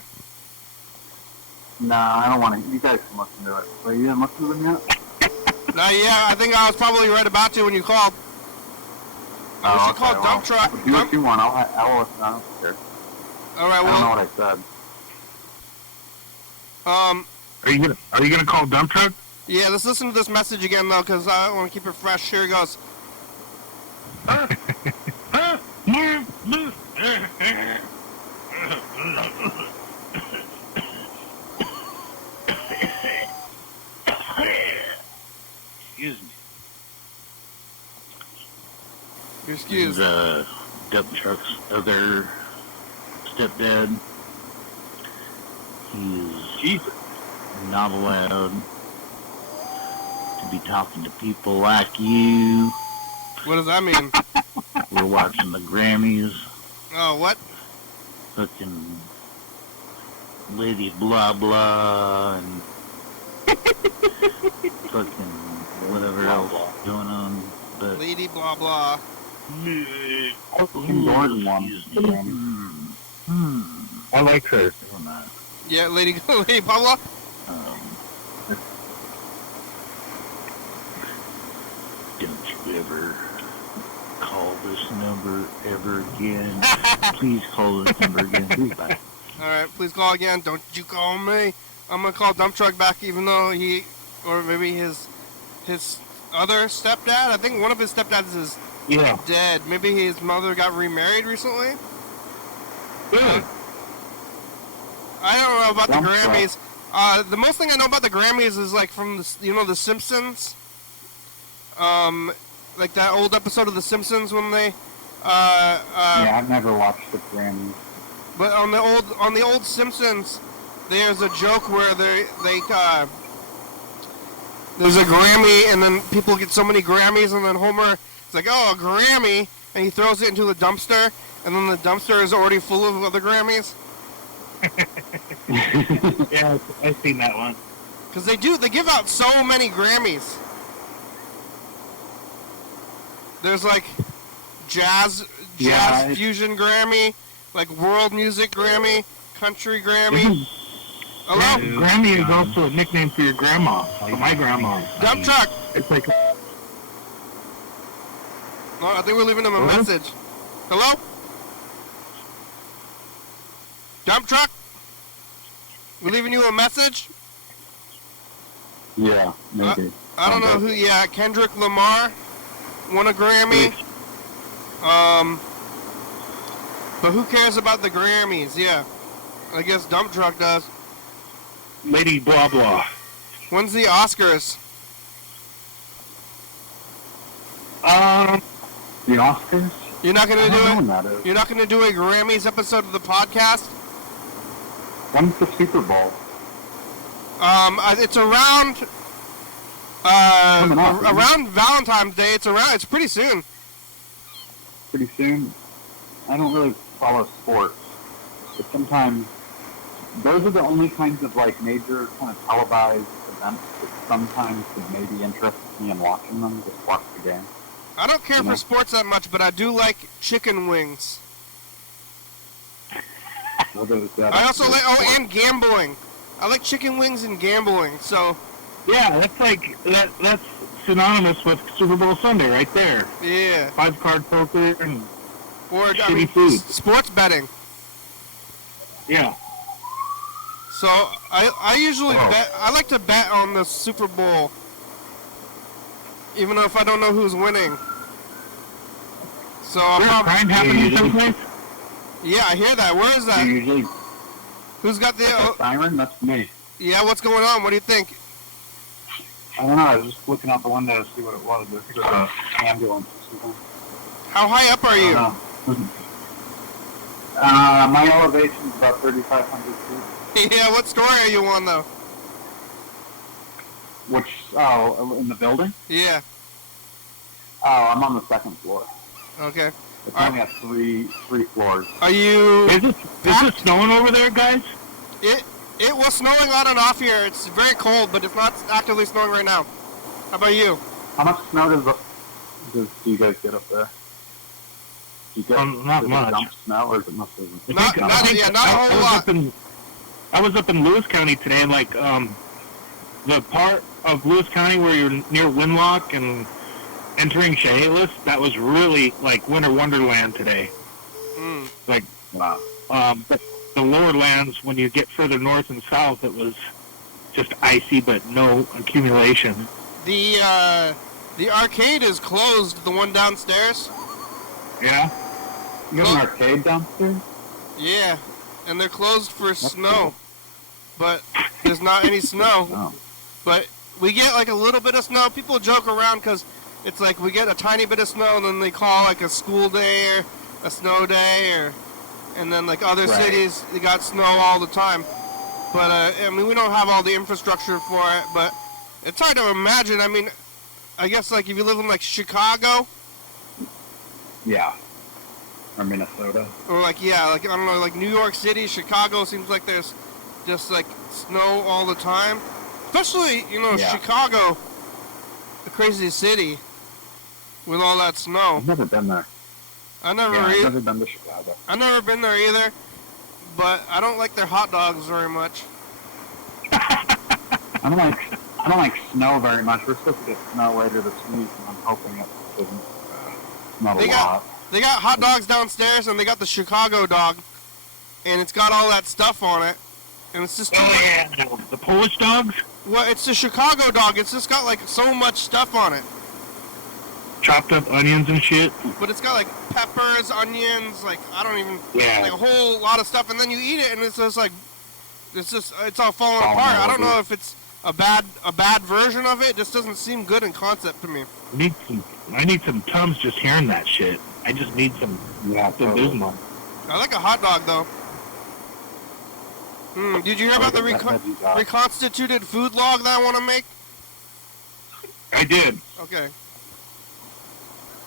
No, I don't want to. You guys can listen to it. Wait, you didn't listen to them yet? Yeah, I think I was probably right about to when you called. We should call Dump Truck. Do what you want. I'll listen. I don't care. All right, I don't know what I said. Are you gonna call Dump Truck? Yeah, let's listen to this message again though, because I want to keep it fresh. Here it goes. Excuse me. You're excused. Dump Truck's other stepdad. He's not allowed to be talking to people like you. What does that mean? We're watching the Grammys. Oh, what? Fucking Lady Blah Blah and fucking whatever else going on. But Lady blah blah. Kim Gordon won. I like her. Never mind. Yeah, Lady blah blah. Don't you ever call this number ever again. Please call this number again. Please, bye. All right, please call again. Don't you call me. I'm gonna call Dump Truck back, even though or maybe his other stepdad. I think one of his stepdads is dead. Maybe his mother got remarried recently. Good. I don't know about Dump the Truck. Grammys. The most thing I know about the Grammys is like from the Simpsons. Like that old episode of The Simpsons when they. Yeah, I've never watched the Grammys. But on the old Simpsons, there's a joke where there's a Grammy, and then people get so many Grammys, and then Homer is like, oh, a Grammy, and he throws it into the dumpster, and then the dumpster is already full of other Grammys. Yeah, I've seen that one. Because they give out so many Grammys. There's like jazz fusion Grammy, like world music Grammy, country Grammy. Hello? Grammy is also a nickname for your grandma, for my grandma. Dump truck. It's like... Oh, I think we're leaving them a message. Hello? Dump truck? We're leaving you a message? Yeah, maybe. I don't know who. Yeah, Kendrick Lamar won a Grammy. But who cares about the Grammys? Yeah, I guess Dump Truck does. Lady Blah Blah. When's the Oscars? The Oscars? You're not gonna I don't know when do that it. is. You're not gonna do a Grammys episode of the podcast. When's the Super Bowl? It's around. Coming up, isn't it? Around Valentine's Day. It's pretty soon. Pretty soon. I don't really follow sports, but sometimes those are the only kinds of like major kind of televised events that sometimes would maybe interest me in watching them. Just watch the game. I don't care You know? for sports that much, but I do like chicken wings. What is that? I also like and gambling. I like chicken wings and gambling. So Yeah, that's like that's synonymous with Super Bowl Sunday right there. yeah, 5-card poker and or shitty food. sports betting. Yeah. So I usually Oh. bet. I like to bet on the Super Bowl, even though if I don't know who's winning. So I'll There's a probably, crime happening someplace? yeah, I hear that. Where is You that? usually Who's got the? siren. That's me. Yeah, what's going on? What do you think? I don't know. I was just looking out the window to see what it was. I think it was an ambulance or something. How high up are you? My elevation is about 3,500 feet. Yeah, what story are you on though? Which, in the building? Yeah. Oh, I'm on the second floor. Okay. It's only got three floors. Are you? Is it snowing over there, guys? It was snowing on and off here. It's very cold, but it's not actively snowing right now. How about you? How much snow do you guys get up there? Do you get Not does it much. dump snow, or is it mostly? Not a whole lot. I was up in Lewis County today, and like the part of Lewis County where you're near Winlock and entering Chehalis, that was really like winter wonderland today. Mm. Like Wow. but the lower lands, when you get further north and south, it was just icy, but no accumulation. The arcade is closed. The one downstairs. Yeah. You have an arcade downstairs? Yeah, and they're closed for That's snow. cool. But there's not any snow. Oh. But we get like a little bit of snow. People joke around because it's like we get a tiny bit of snow, and then they call like a school day or a snow day, and then like other Right. cities, they got snow all the time. But I mean, we don't have all the infrastructure for it. But it's hard to imagine. I mean, I guess like if you live in like Chicago Yeah. Or Minnesota. or like I don't know, like New York City, Chicago seems like there's just like snow all the time. Especially, Yeah. Chicago, the crazy city, with all that snow. I've never been there. I've never been to Chicago. I've never been there either, but I don't like their hot dogs very much. I don't like snow very much. We're supposed to get snow later this week, and I'm hoping it doesn't snow They a got- lot. They got hot dogs downstairs, and they got the Chicago dog, and it's got all that stuff on it, and it's just Oh yeah, the Polish dogs, well, it's the Chicago dog. It's just got like so much stuff on it, chopped up onions and shit. but it's got like peppers, onions, like I don't even Yeah. like a whole lot of stuff, and then you eat it, and it's just like it's all falling Falling apart. I don't over. know if it's a bad version of it. It just doesn't seem good in concept to me. I need some Tums just hearing that shit. I just need some Yeah, totally. Bismarck. I like a hot dog though. Did you hear about the reconstituted food log that I want to make? I did. Okay.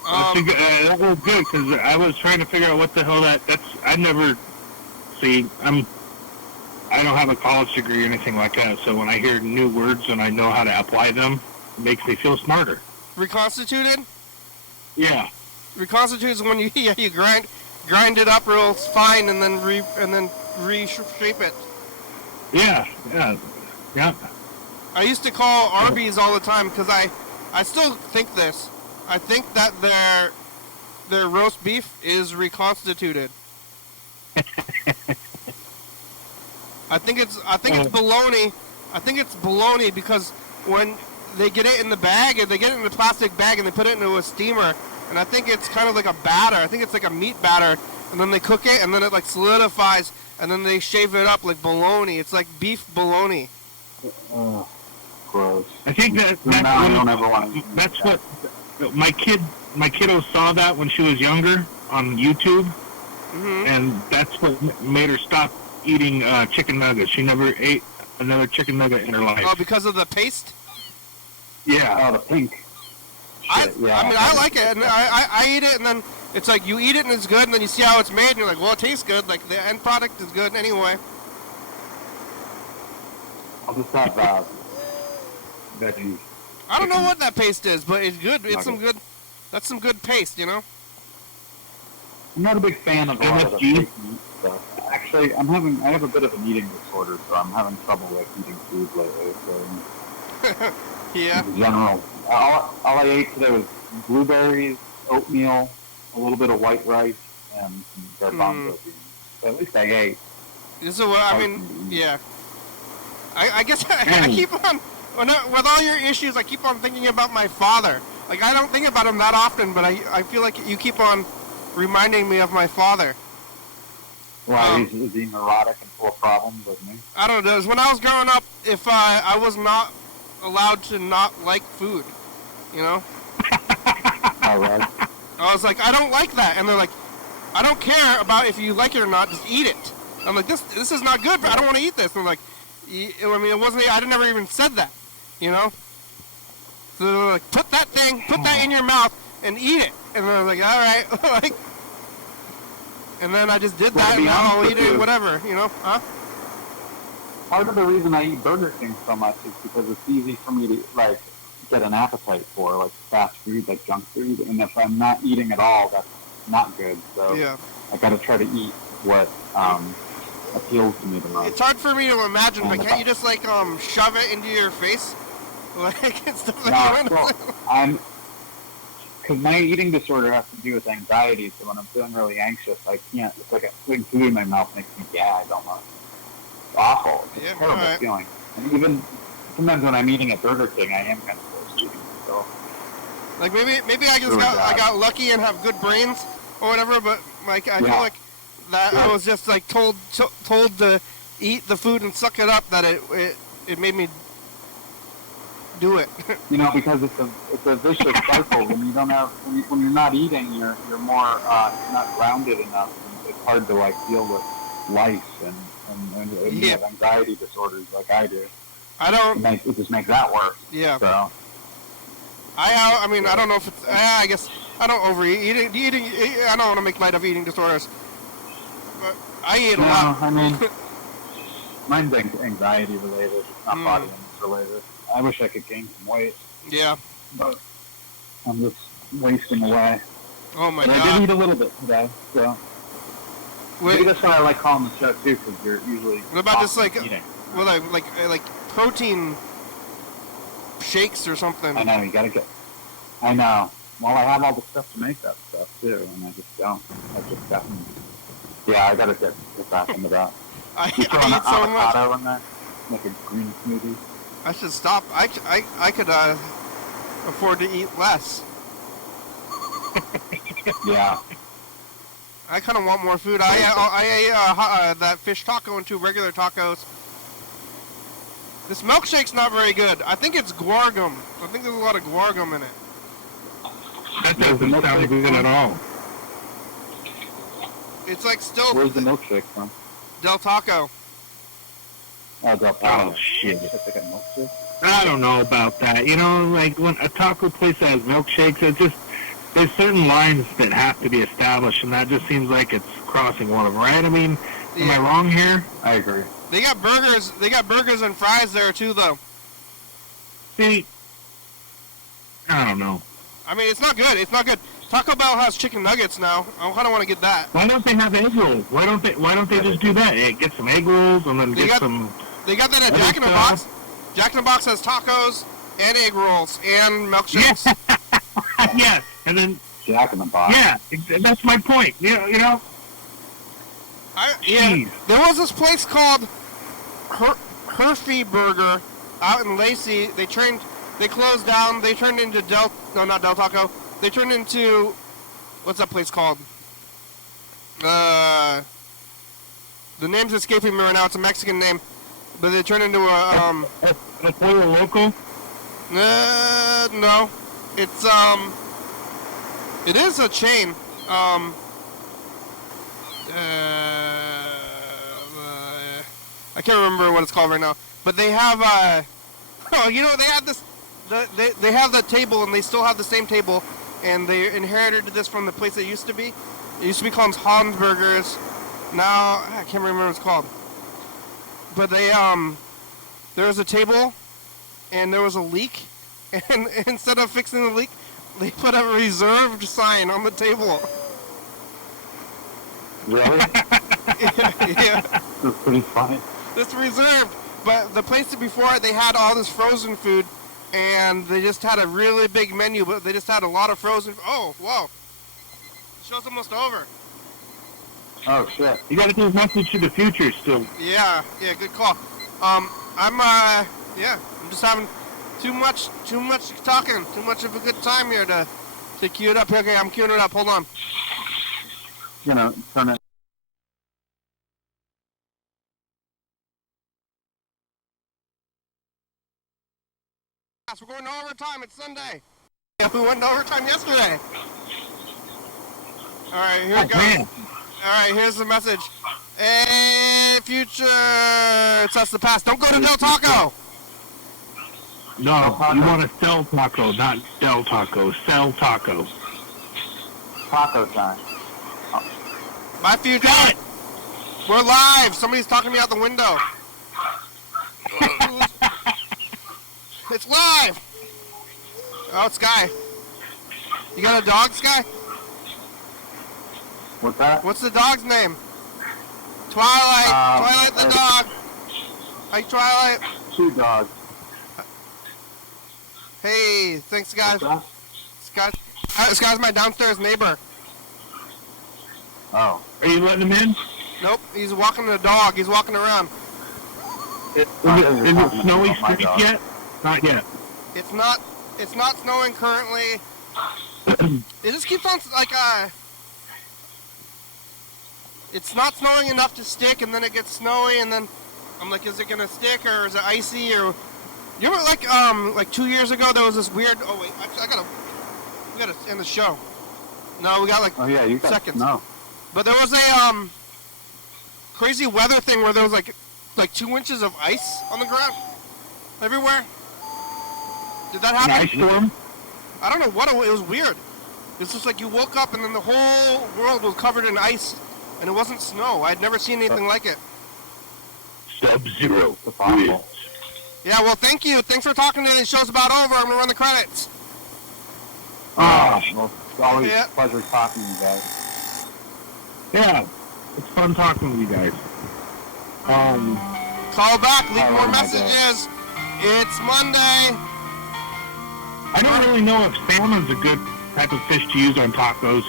That was good because I was trying to figure out what the hell that's. I never see. I don't have a college degree or anything like that. So when I hear new words and I know how to apply them, it makes me feel smarter. Reconstituted? Yeah. Reconstituted is when you grind it up real fine and then reshape it. Yeah. I used to call Arby's all the time because I still think this. I think that their roast beef is reconstituted. I think it's baloney. I think it's baloney because when they get it in the bag and they get it in the plastic bag and they put it into a steamer, and I think it's kind of like a batter. I think it's like a meat batter, and then they cook it and then it like solidifies and then they shave it up like bologna. It's like beef bologna. Gross. I think that's what my kiddo saw that when she was younger on YouTube, and that's what made her stop eating chicken nuggets. She never ate another chicken nugget in her life. Oh, because of the paste? Yeah. Oh, the pink. I mean, I like it, and I eat it, and then it's like you eat it and it's good, and then you see how it's made, and you're like, well, it tastes good. Like the end product is good anyway. I'll just have veggies. I don't know what that paste is, but it's good. It's some good. That's some good paste, you know. I'm not a big fan of a lot of the fake meat stuff. Actually, I have a bit of an eating disorder, so I'm having trouble with eating food lately. So Yeah. in general, all I ate today was blueberries, oatmeal, a little bit of white rice, and some garbanzo beans. So at least I ate. This is what I mean. Yeah. I guess I keep on with all your issues. I keep on thinking about my father. Like I don't think about him that often, but I feel like you keep on reminding me of my father. Why is he neurotic and full of problems like me? I don't know. When I was growing up, if I was not allowed to not like food, you know. All right. I was like, I don't like that, and they're like, I don't care about if you like it or not, just eat it. I'm like, this is not good, but I don't want to eat this. And I'm like, I mean, it wasn't. I never even said that, you know. So they're like, put that in your mouth and eat it. And I was like, all right, like. And then I just did that, and now I'll eat it, whatever, you know, huh? Part of the reason I eat Burger King so much is because it's easy for me to, like, get an appetite for, like, fast food, like junk food. And if I'm not eating at all, that's not good. So Yeah. I got to try to eat what appeals to me the most. It's hard for me to imagine, but can't you just, like, shove it into your face? Like, and stuff like that? Because my eating disorder has to do with anxiety, so when I'm feeling really anxious, I can't. It's like putting food in my mouth makes me gag almost. It's awful. It's a terrible feeling. And even sometimes when I'm eating at Burger King, I am kind of forced eating. So. Like maybe I just I got lucky and have good brains or whatever, but like I feel like that I was just like told to eat the food and suck it up that it made me do it. You know, because it's a vicious cycle. When you don't have when you're not eating, you're more not grounded enough. And it's hard to like deal with life and you have anxiety disorders like I do. I don't. It just makes that worse. Yeah. So. I mean I don't know if it's I guess I don't overeat. Eating I don't want to make light of eating disorders, but I eat a lot. I mean, mine's anxiety related. It's not body image related. I wish I could gain some weight. Yeah. But I'm just wasting away. Oh my God. I did eat a little bit today, so. Maybe that's why I like calling the show too, because you're usually. What about just like, eating. well, like protein shakes or something? I know you gotta get. I know. Well, I have all the stuff to make that stuff too, and I just don't. I've just gotten. Yeah, I gotta get back into that. I you eat throw an so much. avocado in there, make a green smoothie. I should stop. I could afford to eat less. Yeah. I kind of want more food. I ate that fish taco and 2 regular tacos. This milkshake's not very good. I think it's guar. I think there's a lot of guar in it. That doesn't sound good at all. It's like still. Where's the milkshake from? Del Taco. Del Taco. Oh, shit. It's like a milkshake. I don't know about that. You know, like when a taco place has milkshakes, there's certain lines that have to be established, and that just seems like it's crossing one of them, right? I mean, am I wrong here? I agree. They got burgers. They got burgers and fries there too, though. See, I don't know. I mean, it's not good. It's not good. Taco Bell has chicken nuggets now. I kind of want to get that. Why don't they have egg rolls? Why don't they just do that? Get some egg rolls and then some. They got that at Jack in the Box. Jack in the Box has tacos and egg rolls and milkshakes. Yes, and then Jack in the Box. yeah, that's my point. You know. Yeah. There was this place called Herfy Burger out in Lacey. They closed down. They turned into not Del Taco. They turned into, what's that place called? The name's escaping me right now. It's a Mexican name, but they turned into a Pollo Loco. No, it's it is a chain. I can't remember what it's called right now, but they have oh, you know, they had this. They have the table, and they still have the same table, and they inherited this from the place it used to be. It used to be called Hans Burgers. Now I can't remember what it's called. But they there was a table, and there was a leak, and instead of fixing the leak, they put a reserved sign on the table. Really? Yeah. That's pretty funny. It's reserved, but the place before it, they had all this frozen food. And they just had a really big menu, but they just had a lot of frozen. Oh, whoa! The show's almost over. Oh shit! You got to do a message to the future still. Yeah, good call. I'm just having too much talking, too much of a good time here to cue it up. Okay, I'm queuing it up. Hold on. You know, turn it. We're going to overtime. It's Sunday. Yeah, we went to overtime yesterday. All right, here it goes. Man. All right, here's the message. Hey, future, it's us the past. Don't go to Del Taco. No, you want to sell taco, not Del Taco. Sell taco. Taco time. My future. We're live. Somebody's talking to me out the window. It's live. Oh, it's Sky. You got a dog, Sky? What's that? What's the dog's name? Twilight. Twilight the dog. Hi, Twilight. 2 dogs. Hey, thanks, guys. What's that? Sky's my downstairs neighbor. Oh. Are you letting him in? Nope, he's walking the dog. He's walking around. Is it snowy streets yet? Not yet. It's not snowing currently. It just keeps on it's not snowing enough to stick, and then it gets snowy, and then I'm like, is it gonna stick, or is it icy, or you remember like 2 years ago there was this weird. Oh wait, actually we gotta end the show. No, we got like Oh yeah, you got seconds. No. But there was a crazy weather thing where there was like 2 inches of ice on the ground everywhere. Did that happen? An ice storm? I don't know what it was. Weird. It's just like you woke up and then the whole world was covered in ice, and it wasn't snow. I'd never seen anything like it. Sub-Zero. It's awful. Yeah, well, thank you. Thanks for talking to me. The show's about over. I'm going to run the credits. Well, it's always Yeah. a pleasure talking to you guys. Yeah, it's fun talking with you guys. Call back. Leave Oh, more my messages. It's Monday. I don't really know if salmon's a good type of fish to use on tacos.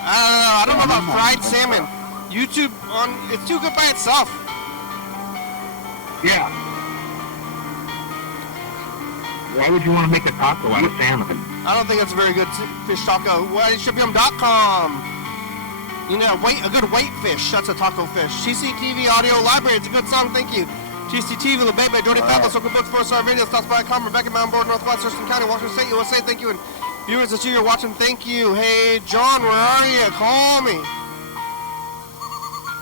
I don't know about fried salmon. YouTube it's too good by itself. Yeah. Why would you want to make a taco out of salmon? I don't think it's a very good fish taco. YDHWM.com. You know, a good white fish. That's a taco fish. TCTV Audio Library. It's a good song. Thank you. TCTV, La Bebe, Jody Fabulous, Open Books, 4-Star Radio, Stocks.com, Rebecca Mountain Board, Northwest, Thurston County, Washington State, USA. Thank you. And viewers that you're watching, thank you. Hey, John, where are you? Call me.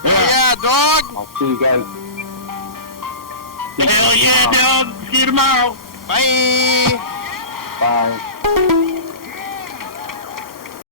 Yeah, dog. I'll see you guys. Hell yeah, dog. See you tomorrow. Bye.